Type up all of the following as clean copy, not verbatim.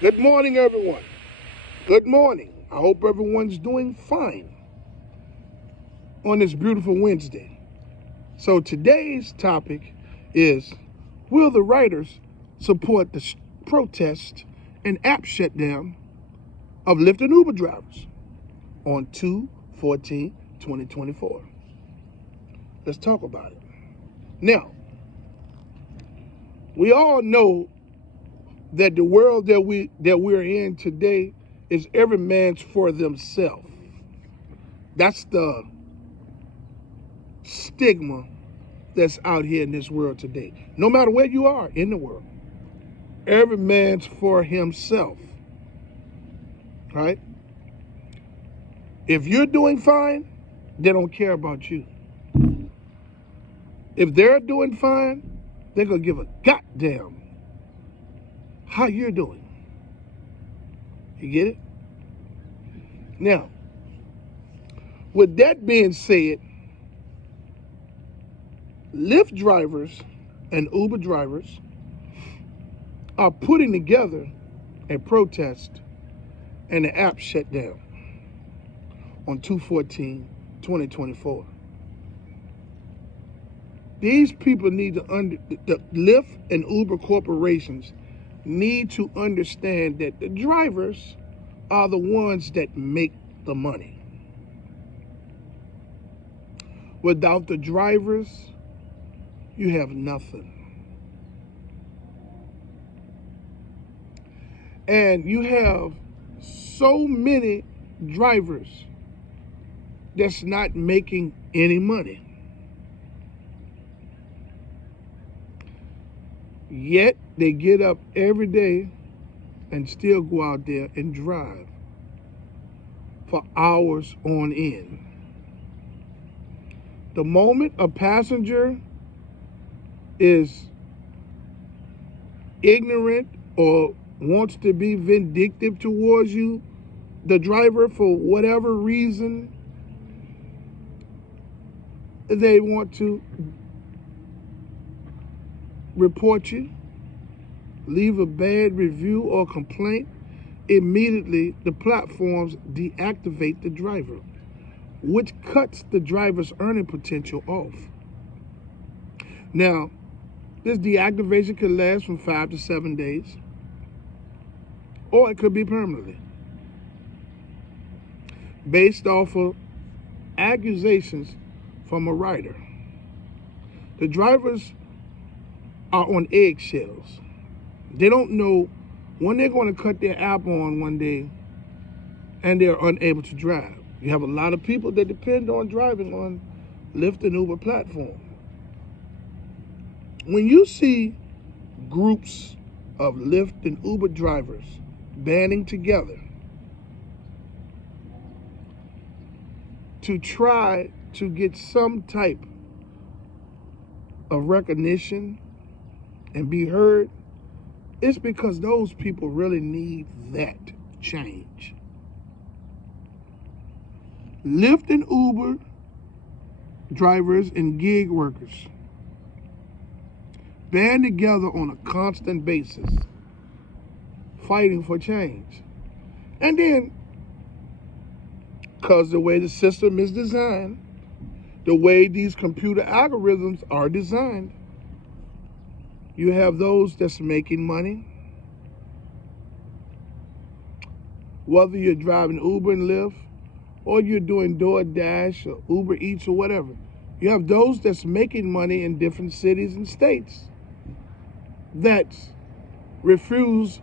Good morning, everyone. Good morning. I hope everyone's doing fine on this beautiful Wednesday. So today's topic is, will the writers support the protest and app shutdown of Lyft and Uber drivers on 2/14/2024? Let's talk about it. Now, we all know that the world that we're in today is every man's for themselves. That's the stigma that's out here in this world today. No matter where you are in the world, every man's for himself, right? If you're doing fine, they don't care about you. If they're doing fine, they're gonna give a goddamn how you're doing. You get it? Now, with that being said, Lyft drivers and Uber drivers are putting together a protest and an app shutdown on 2/14/2024. These people need to the Lyft and Uber corporations need to understand that the drivers are the ones that make the money. Without the drivers, you have nothing. And you have so many drivers that's not making any money. Yet they get up every day and still go out there and drive for hours on end. The moment a passenger is ignorant or wants to be vindictive towards you, the driver, for whatever reason, they want to report you, leave a bad review or complaint, immediately the platforms deactivate the driver, which cuts the driver's earning potential off. Now, this deactivation could last from 5 to 7 days, or it could be permanently, based off of accusations from a rider. The drivers are on eggshells. They don't know when they're going to cut their app on one day and they're unable to drive. You have a lot of people that depend on driving on Lyft and Uber platform. When you see groups of Lyft and Uber drivers banding together to try to get some type of recognition and be heard, it's because those people really need that change. Lyft and Uber drivers and gig workers band together on a constant basis, fighting for change. And then, because the way the system is designed, the way these computer algorithms are designed, you have those that's making money. Whether you're driving Uber and Lyft, or you're doing DoorDash or Uber Eats or whatever, you have those that's making money in different cities and states that refuse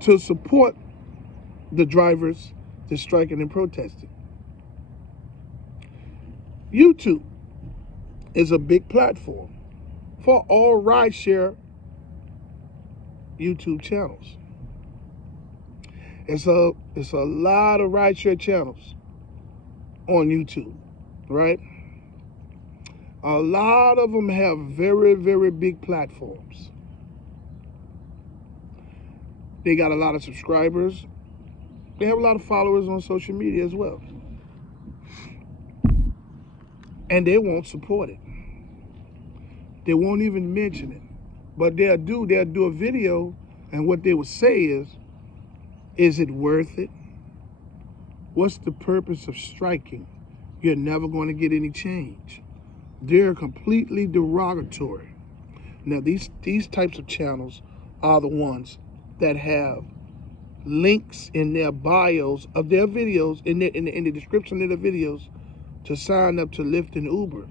to support the drivers that's striking and protesting. YouTube is a big platform for all rideshare YouTube channels. It's a lot of rideshare channels on YouTube, right? A lot of them have very, very big platforms. They got a lot of subscribers. They have a lot of followers on social media as well. And they won't support it. They won't even mention it. But they'll do a video, and what they will say is, Is it worth it? What's the purpose of striking? You're never going to get any change. They're completely derogatory. Now, these types of channels are the ones that have links in their bios of their videos, in the description of the videos, to sign up to Lyft and Uber.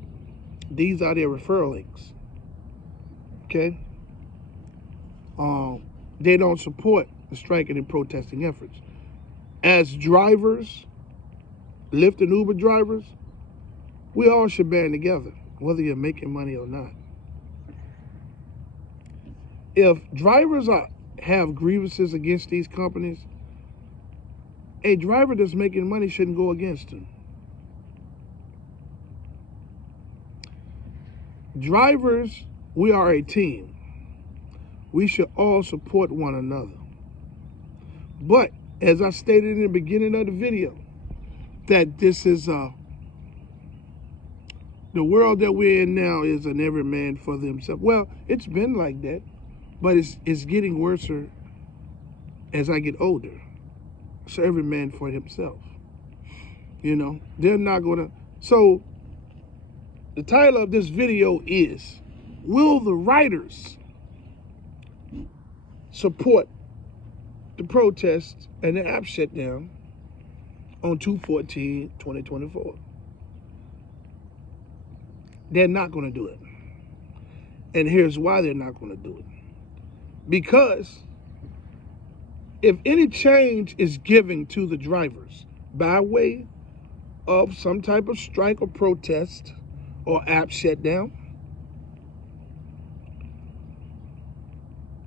These are their referral links. Okay? They don't support the striking and protesting efforts. As drivers, Lyft and Uber drivers, we all should band together, whether you're making money or not. If drivers have grievances against these companies, a driver that's making money shouldn't go against them. Drivers, we are a team. We should all support one another. But, as I stated in the beginning of the video, that this is the world that we're in now is an every man for themselves. Well, it's been like that, but it's getting worse as I get older. So every man for himself. You know, they're not gonna. So the title of this video is, will the riders support the protests and the app shutdown on 2/14/2024? They're not going to do it. And here's why they're not going to do it. Because if any change is given to the drivers by way of some type of strike or protest or app shutdown,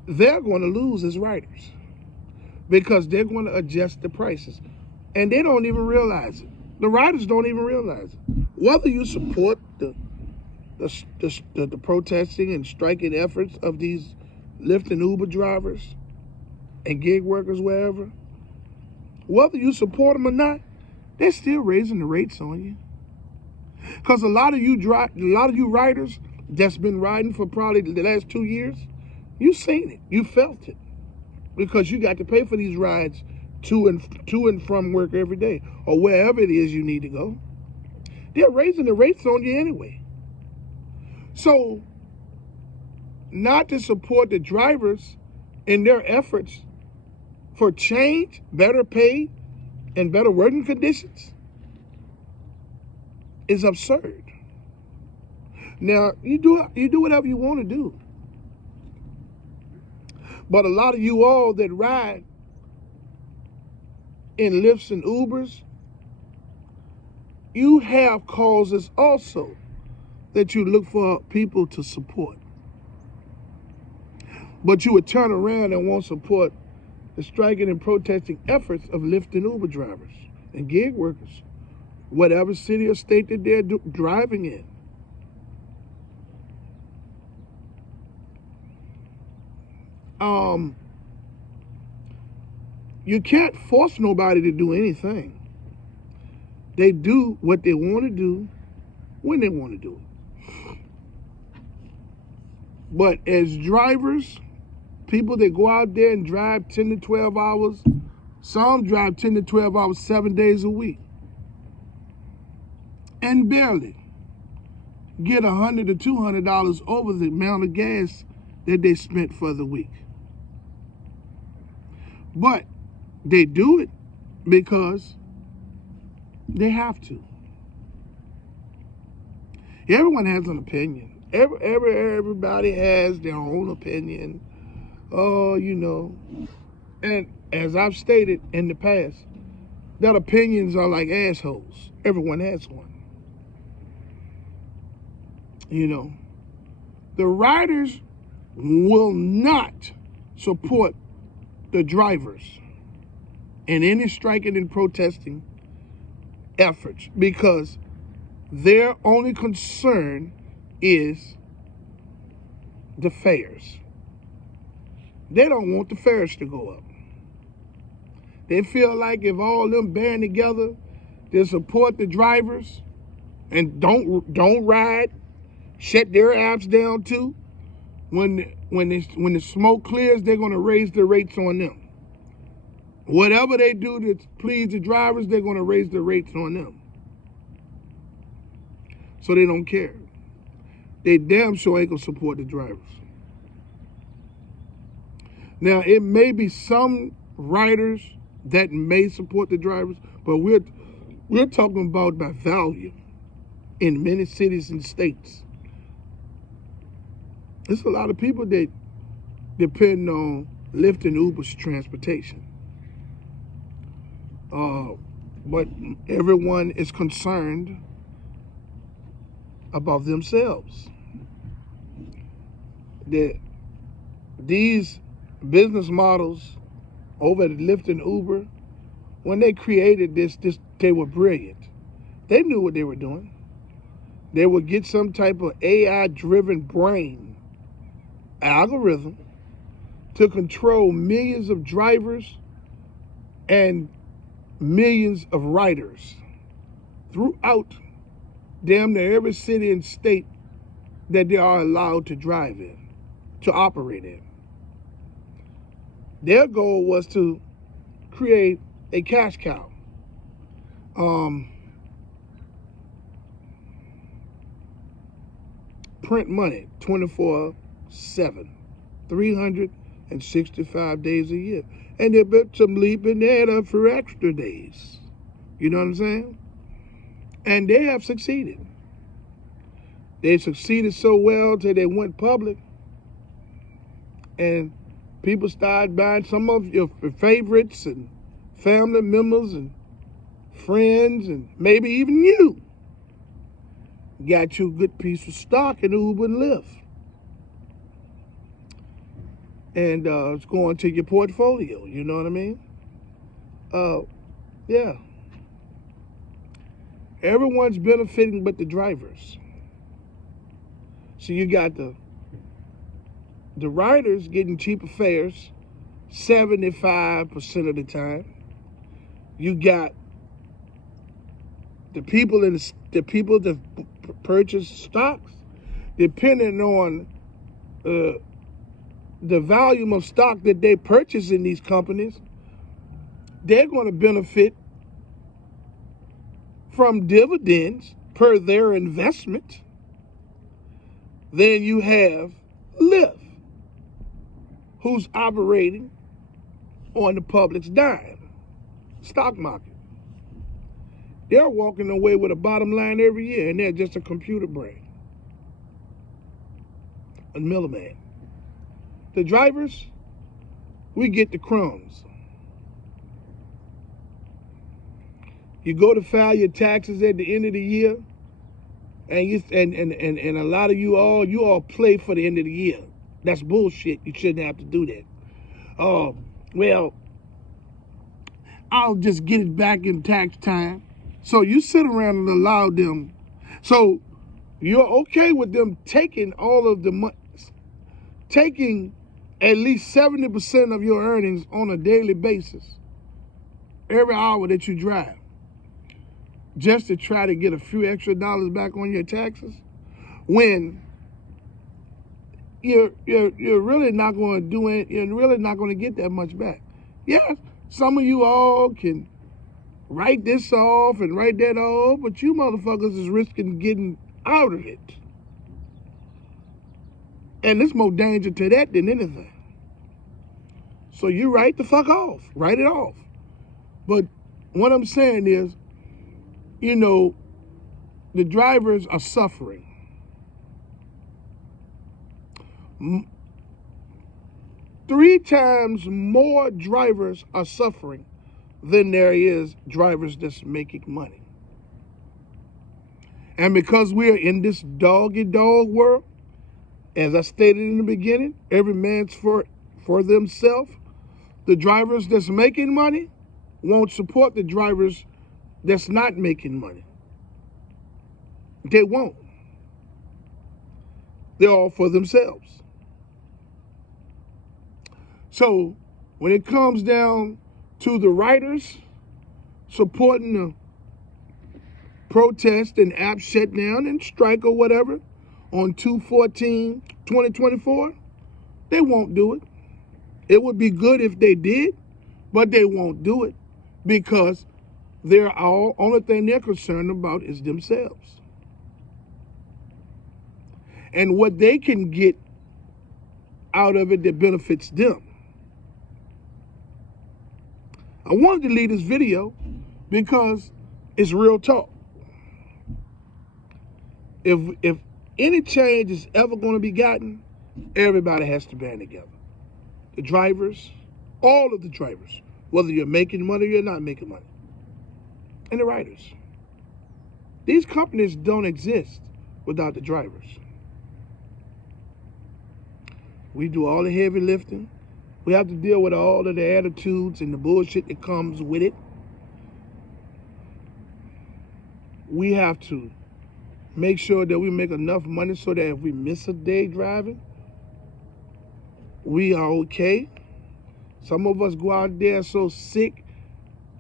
they're going to lose as riders, because they're going to adjust the prices. And they don't even realize it. The riders don't even realize it. Whether you support the protesting and striking efforts of these Lyft and Uber drivers and gig workers, wherever, whether you support them or not, they're still raising the rates on you. Because a lot of you riders that's been riding for probably the last 2 years, you seen it, you felt it, because you got to pay for these rides to and from work every day, or wherever it is you need to go. They're raising the rates on you anyway. So, not to support the drivers in their efforts for change, better pay, and better working conditions is absurd. Now, you do whatever you want to do. But a lot of you all that ride in Lyfts and Ubers, you have causes also that you look for people to support. But you would turn around and won't support the striking and protesting efforts of Lyft and Uber drivers and gig workers, whatever city or state that they're driving in. You can't force nobody to do anything. They do what they want to do when they want to do it. But as drivers, people that go out there and drive 10 to 12 hours, some drive 10 to 12 hours 7 days a week, and barely get $100 to $200 over the amount of gas that they spent for the week. But they do it because they have to. Everyone has an opinion. Everybody has their own opinion. Oh, you know. And as I've stated in the past, that opinions are like assholes. Everyone has one. You know. The riders will not support the drivers in any striking and protesting efforts, because their only concern is the fares. They don't want the fares to go up. They feel like if all of them band together to support the drivers and don't ride, shut their apps down too, when the smoke clears, they're going to raise the rates on them. Whatever they do to please the drivers, they're going to raise the rates on them. So they don't care. They damn sure ain't going to support the drivers. Now, it may be some riders that may support the drivers, but we're talking about by value in many cities and states. There's a lot of people that depend on Lyft and Uber's transportation. But everyone is concerned about themselves. These business models over at Lyft and Uber, when they created this, they were brilliant. They knew what they were doing. They would get some type of AI-driven brain algorithm to control millions of drivers and millions of riders throughout damn near every city and state that they are allowed to drive in, to operate in. Their goal was to create a cash cow. Print money 24/7, 365 days a year. And they built some leap in there for extra days. You know what I'm saying? And they have succeeded. They succeeded so well till they went public. And people started buying some of your favorites and family members and friends and maybe even you. Got you a good piece of stock in Uber and Lyft. And it's going to your portfolio, you know what I mean? Yeah. Everyone's benefiting but the drivers. So you got the riders getting cheaper fares 75% of the time. You got the people that purchase stocks, depending on the volume of stock that they purchase in these companies, they're going to benefit from dividends per their investment. Then you have Lyft, who's operating on the public's dime, stock market. They're walking away with a bottom line every year, and they're just a computer brain, a middleman. The drivers, we get the crumbs. You go to file your taxes at the end of the year, and a lot of you all play for the end of the year. That's bullshit. You shouldn't have to do that. Well, I'll just get it back in tax time. So you sit around and allow them. So you're okay with them taking all of the money, taking at least 70% of your earnings on a daily basis, every hour that you drive, just to try to get a few extra dollars back on your taxes, when you're really not going to do it. You're really not going to get that much back. Yeah, some of you all can write this off and write that off, but you motherfuckers is risking getting out of it. And there's more danger to that than anything. So you write the fuck off. Write it off. But what I'm saying is, you know, the drivers are suffering. 3 times more drivers are suffering than there is drivers that's making money. And because we're in this dog-eat-dog world, as I stated in the beginning, every man's for themselves. The drivers that's making money won't support the drivers that's not making money. They won't. They're all for themselves. So when it comes down to the riders supporting the protest and app shutdown and strike or whatever on 2/14/2024, they won't do it. It would be good if they did, But they won't do it because only thing they're concerned about is themselves. And what they can get out of it that benefits them. I wanted to leave this video because it's real talk. If any change is ever going to be gotten, everybody has to band together. The drivers, all of the drivers, whether you're making money or you're not making money, and the riders. These companies don't exist without the drivers. We do all the heavy lifting. We have to deal with all of the attitudes and the bullshit that comes with it. We have to make sure that we make enough money so that if we miss a day driving, we are okay. Some of us go out there so sick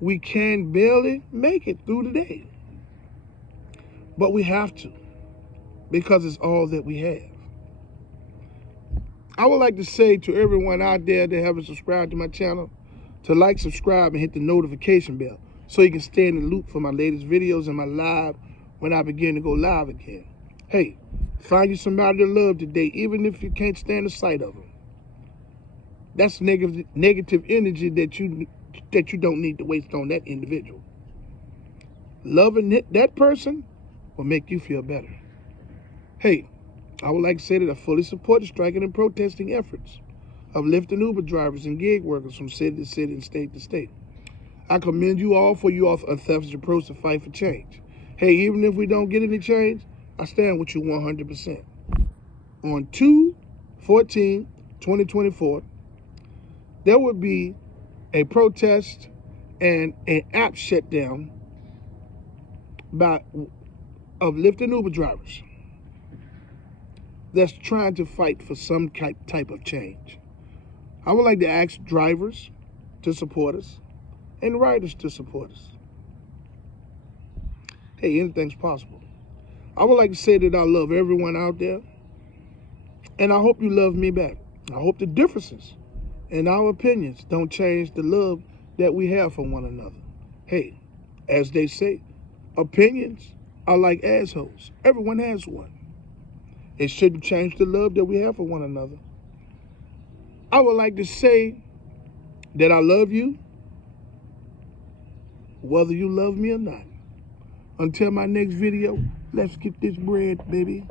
we can barely make it through the day. But we have to, because it's all that we have. I would like to say to everyone out there that haven't subscribed to my channel to like, subscribe, and hit the notification bell so you can stay in the loop for my latest videos and my live when I begin to go live again. Hey, find you somebody to love today, even if you can't stand the sight of them. That's negative energy that you don't need to waste on that individual. Loving that person will make you feel better. Hey, I would like to say that I fully support the striking and protesting efforts of Lyft and Uber drivers and gig workers from city to city and state to state. I commend you all for your unselfish approach to fight for change. Hey, even if we don't get any change, I stand with you 100%. On 2/14/2024, there will be a protest and an app shutdown of Lyft and Uber drivers that's trying to fight for some type of change. I would like to ask drivers to support us and riders to support us. Hey, anything's possible. I would like to say that I love everyone out there, and I hope you love me back. I hope the differences in our opinions don't change the love that we have for one another. Hey, as they say, opinions are like assholes. Everyone has one. It shouldn't change the love that we have for one another. I would like to say that I love you, whether you love me or not. Until my next video, let's get this bread, baby.